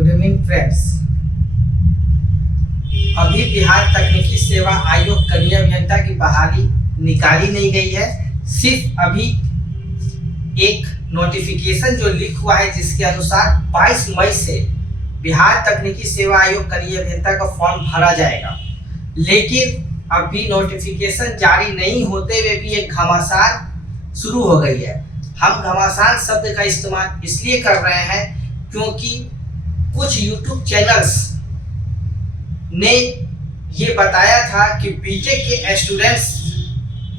Good evening friends. अभी बिहार तकनीकी सेवा आयोग कनीय अभियंता की बहाली निकाली नहीं गई है। सिर्फ अभी एक नोटिफिकेशन जो लीक हुआ है जिसके अनुसार 22 मई से बिहार तकनीकी सेवा आयोग कनीय अभियंता का फॉर्म भरा जाएगा, लेकिन अभी नोटिफिकेशन जारी नहीं होते हुए भी एक घमासान शुरू हो गई है। हम घमासान शब्द का इस्तेमाल इसलिए कर रहे हैं क्योंकि कुछ YouTube चैनल्स ने ये बताया था कि बीटेक के स्टूडेंट्स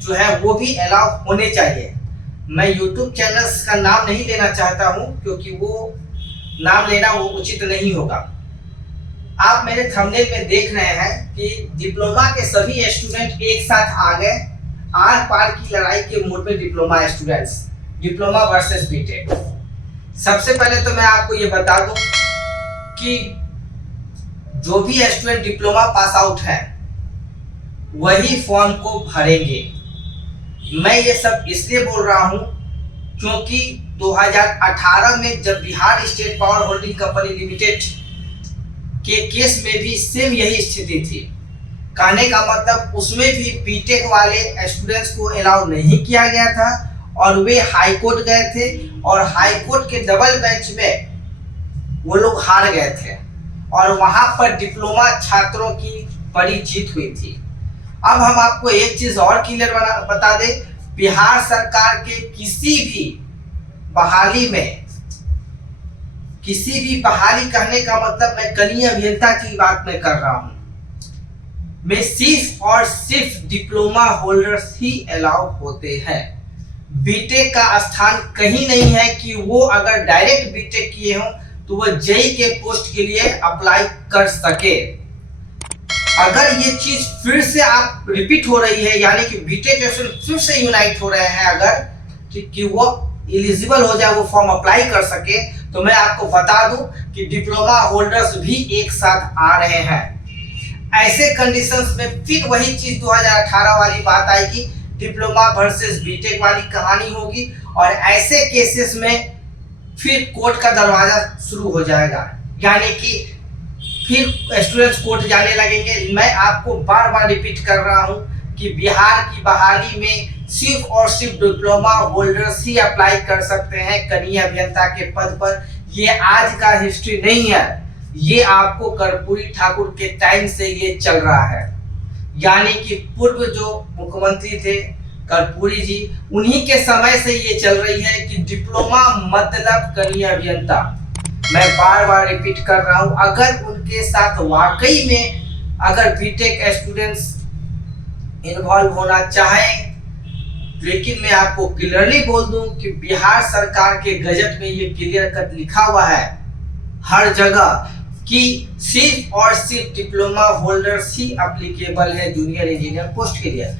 जो है वो भी अलाउ होने चाहिए। मैं YouTube चैनल्स का नाम नहीं लेना चाहता हूं क्योंकि वो नाम लेना वो उचित नहीं होगा। आप मेरे थंबनेल में देख रहे हैं कि डिप्लोमा के सभी स्टूडेंट एक साथ आ गए। आर पार की लड़ाई के मूड में diploma students, diploma versus BTech. सबसे पहले तो मैं आपको ये बता दूं कि जो भी स्टूडेंट डिप्लोमा पास आउट है वही फॉर्म को भरेंगे। मैं ये सब इसलिए बोल रहा हूं क्योंकि 2018 में जब Bihar state power holding company limited के केस में भी सेम यही स्थिति थी। कहने का मतलब उसमें भी बीटेक वाले स्टूडेंट्स को अलाउ नहीं किया गया था और वे हाई कोर्ट गए थे और हाई कोर्ट के डबल बेंच में वो लोग हार गए थे और वहां पर डिप्लोमा छात्रों की बड़ी जीत हुई थी। अब हम आपको एक चीज और क्लियर बता दें, बिहार सरकार के किसी भी बहाली कहने का मतलब मैं कनीय अभियंता की बात में कर रहा हूं, में सिर्फ और सिर्फ डिप्लोमा होल्डर्स ही अलाउ होते हैं। बीटेक का स्थान कहीं नहीं है कि वो अगर डायरेक्ट बीटेक किए हों तो वो जेई के पोस्ट के लिए अप्लाई कर सके। अगर ये चीज फिर से आप रिपीट हो रही है, यानी कि बीटेक फिर से यूनाइट हो रहे हैं अगर कि वो एलिजिबल हो जाए, वो फॉर्म अप्लाई कर सके, तो मैं आपको बता दूं कि डिप्लोमा होल्डर्स भी एक साथ आ रहे हैं। ऐसे कंडीशंस में फिर वही चीज 2018 वाली बात आएगी, डिप्लोमा वर्सेस बीटेक वाली कहानी होगी और ऐसे केसेस में फिर कोर्ट का दरवाजा शुरू हो जाएगा, यानी कि फिर स्टूडेंट्स कोर्ट जाने लगेंगे। मैं आपको बार बार रिपीट कर रहा हूं कि बिहार की बहाली में सिर्फ और सिर्फ डिप्लोमा होल्डर्स ही अप्लाई कर सकते हैं कनीय अभियंता के पद पर। ये आज का हिस्ट्री नहीं है, ये आपको कर्पूरी ठाकुर के टाइम से ये चल रहा है, यानी कि पूर्व जो मुख्यमंत्री थे कर्पूरी जी, उन्हीं के समय से ये चल रही है कि डिप्लोमा मतलब कनीय अभियंता। मैं बार बार रिपीट कर रहा हूं, अगर उनके साथ वाकई में अगर बीटेक स्टूडेंट्स इन्वॉल्व होना चाहें, लेकिन मैं आपको क्लियरली बोल दूं कि बिहार सरकार के गजट में ये क्लियर कट लिखा हुआ है हर जगह कि सिर्फ और सिर्फ डिप्लोमा होल्डर्स ही एप्लीकेबल है जूनियर इंजीनियर पोस्ट के लिए।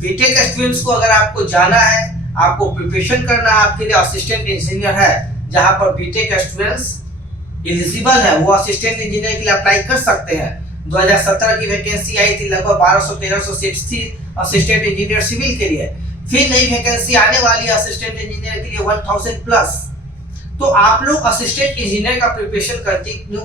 बीटेक स्टूडेंट्स को अगर आपको जाना है, आपको प्रिपरेशन करना है, आपके लिए असिस्टेंट इंजीनियर है जहां पर बीटेक स्टूडेंट्स एलिजिबल है, वो असिस्टेंट इंजीनियर के लिए अप्लाई कर सकते हैं। 2017 की वैकेंसी आई थी, लगभग 1200-1300 सीट्स थी असिस्टेंट इंजीनियर सिविल के लिए। फिर नई वैकेंसी आने वाली है असिस्टेंट इंजीनियर के लिए 1000 प्लस। तो आप लोग असिस्टेंट इंजीनियर का प्रिपरेशन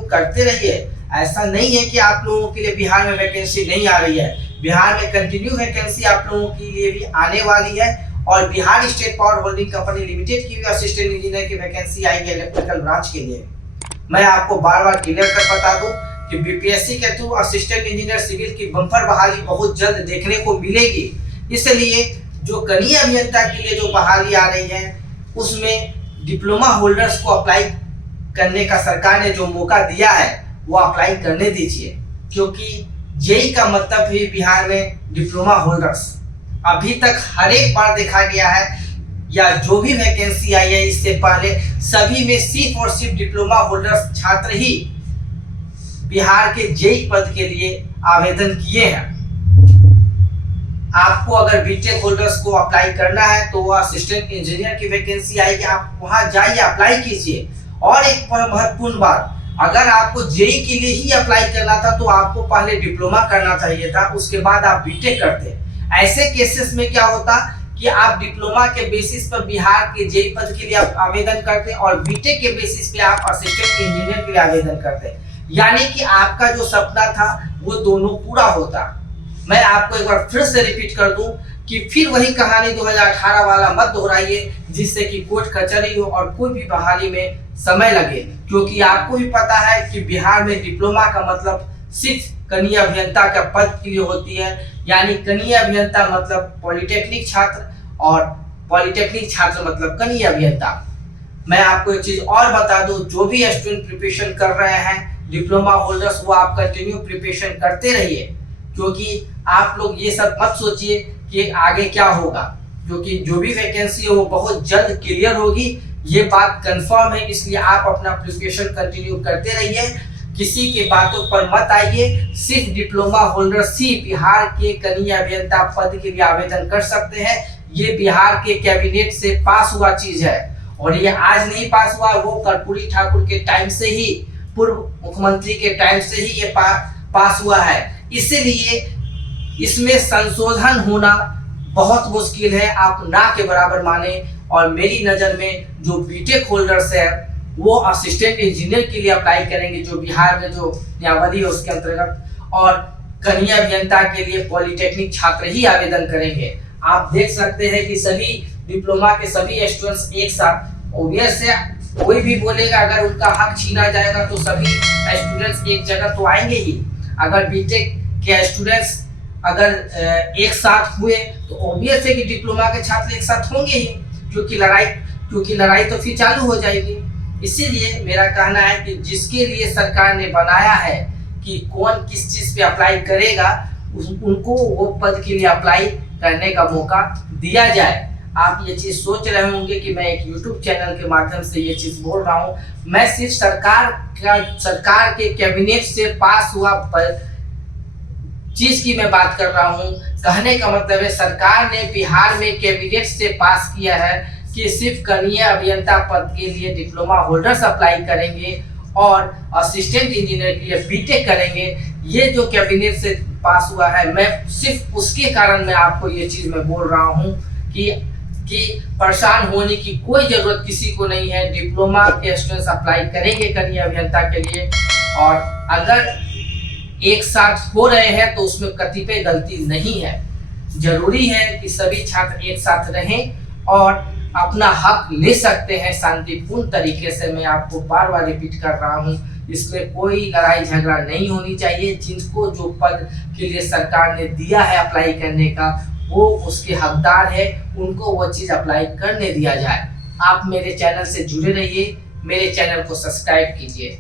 करते रहिए। ऐसा नहीं है कि आप लोगों के लिए बिहार में वैकेंसी नहीं आ रही है, बिहार में कंटिन्यू वैकेंसी आप लोगों के लिए भी आने वाली है और Bihar state power holding company limited की भी असिस्टेंट इंजीनियर की वैकेंसी आई है इलेक्ट्रिकल ब्रांच के लिए। मैं आपको बार बार क्लियर कर बता दूं कि बीपीएससी के थ्रू असिस्टेंट इंजीनियर सिविल की बम्पर बहाली बहुत जल्द देखने को मिलेगी। इसलिए जो कनीय अभियंता के लिए जो बहाली आ रही है उसमें डिप्लोमा होल्डर्स को अप्लाई करने का सरकार ने जो मौका दिया है वो अप्लाई करने दीजिए, क्योंकि जेई का मतलब भी बिहार में डिप्लोमा होल्डर्स। अभी तक हर एक बार देखा गया है या जो भी वैकेंसी आई है इससे पहले सभी में सिर्फ और सिर्फ डिप्लोमा होल्डर्स छात्र ही बिहार के जेई पद के लिए आवेदन किए हैं। आपको अगर बीटेक होल्डर्स को अप्लाई करना है तो वो असिस्टेंट इंजीनियर की वैकेंसी आएगी, आप वहां जाइए, अप्लाई कीजिए। और एक महत्वपूर्ण बात, अगर आपको जेई के लिए ही अप्लाई करना था तो आपको पहले डिप्लोमा करना चाहिए था, उसके बाद आप बीटेक करते। ऐसे केसेस में क्या होता कि आप डिप्लोमा के बेसिस पर बिहार के जेई पद के लिए आप आवेदन करते हैं और बीटेक के बेसिस पे आप असिस्टेंट इंजीनियर के लिए आवेदन करते हैं, यानी कि आपका जो सपना था वो दोनों पूरा होता। मैं आपको एक बार फिर से रिपीट कर दूं कि फिर वही कहानी 2018 वाला मत दोहराइए, जिससे कि कोर्ट कचहरी हो और कोई भी बहाली में समय लगे, क्योंकि आपको भी पता है कि बिहार में डिप्लोमा का मतलब सिर्फ कनीय अभियंता का पद के लिए होती है, यानी कनीय अभियंता मतलब पॉलिटेक्निक छात्र और पॉलिटेक्निक छात्र मतलब कनीय अभियंता। मैं आपको एक चीज और बता दूं, जो भी स्टूडेंट प्रिपरेशन कर रहे हैं डिप्लोमा होल्डर्स, वो आप कंटिन्यू प्रिपरेशन करते रहिए, क्योंकि आप लोग ये सब मत सोचिए कि आगे क्या होगा, क्योंकि जो भी वैकेंसी है वो बहुत जल्द क्लियर होगी, ये बात कंफर्म है। इसलिए आप अपना प्रिपरेशन कंटिन्यू करते रहिए, किसी के बातों पर मत आइए। सिर्फ डिप्लोमा होल्डर्स ही बिहार के कनीय अभियंता पद के लिए आवेदन कर सकते हैं। ये बिहार के कैबिनेट से पास हुआ चीज है और ये आज नहीं पास हुआ, वो कर्पूरी ठाकुर के टाइम से ही, पूर्व मुख्यमंत्री के टाइम से ही ये पास हुआ है। इसलिए इसमें संशोधन होना बहुत मुश्किल है, आप ना के बराबर माने। और मेरी नज़र में जो बीटेक होल्डर्स है वो असिस्टेंट इंजीनियर के लिए अप्लाई करेंगे, जो बिहार में जो नियमावली है उसके अंतर्गत, और कनीय अभियंता के लिए पॉलिटेक्निक छात्र ही आवेदन करेंगे। आप देख सकते हैं कि सभी डिप्लोमा के सभी स्टूडेंट्स एक साथ, ऑब्वियस है कोई भी बोलेगा अगर उनका हक छीना जाएगा तो सभी स्टूडेंट्स एक जगह तो आएंगे ही। अगर बीटेक के स्टूडेंट्स अगर एक साथ हुए तो ऑब्वियस है कि डिप्लोमा के छात्र एक साथ होंगे ही, क्योंकि लड़ाई तो फिर चालू हो जाएगी। इसीलिए मेरा कहना है कि जिसके लिए सरकार ने बनाया है कि कौन किस चीज पे अप्लाई करेगा, उनको वो पद के लिए अप्लाई करने का मौका दिया जाए। आप ये चीज सोच रहे होंगे कि मैं एक YouTube चैनल के माध्यम से ये चीज बोल रहा हूँ, मैं सिर्फ सरकार के कैबिनेट से पास हुआ चीज की मैं बात कर रहा हूँ। कहने का मतलब है सरकार ने बिहार में कैबिनेट से पास किया है कि सिर्फ कनीय अभियंता पद के लिए डिप्लोमा होल्डर्स अप्लाई करेंगे और असिस्टेंट इंजीनियर के लिए बीटेक करेंगे। ये जो कैबिनेट से पास हुआ है, मैं सिर्फ उसके कारण मैं आपको ये चीज मैं बोल रहा हूँ कि परेशान होने की कोई जरूरत किसी को नहीं है। डिप्लोमा के स्टूडेंट्स अप्लाई करेंगे कनीय अभियंता के लिए, और अगर एक साथ हो रहे हैं तो उसमें कतिपय गलती नहीं है। जरूरी है कि सभी छात्र एक साथ रहें और अपना हक ले सकते हैं शांतिपूर्ण तरीके से। मैं आपको बार बार रिपीट कर रहा हूँ, इसमें कोई लड़ाई झगड़ा नहीं होनी चाहिए। जिनको जो पद के लिए सरकार ने दिया है अप्लाई करने का, वो उसके हकदार है, उनको वो चीज़ अप्लाई करने दिया जाए। आप मेरे चैनल से जुड़े रहिए, मेरे चैनल को सब्सक्राइब कीजिए।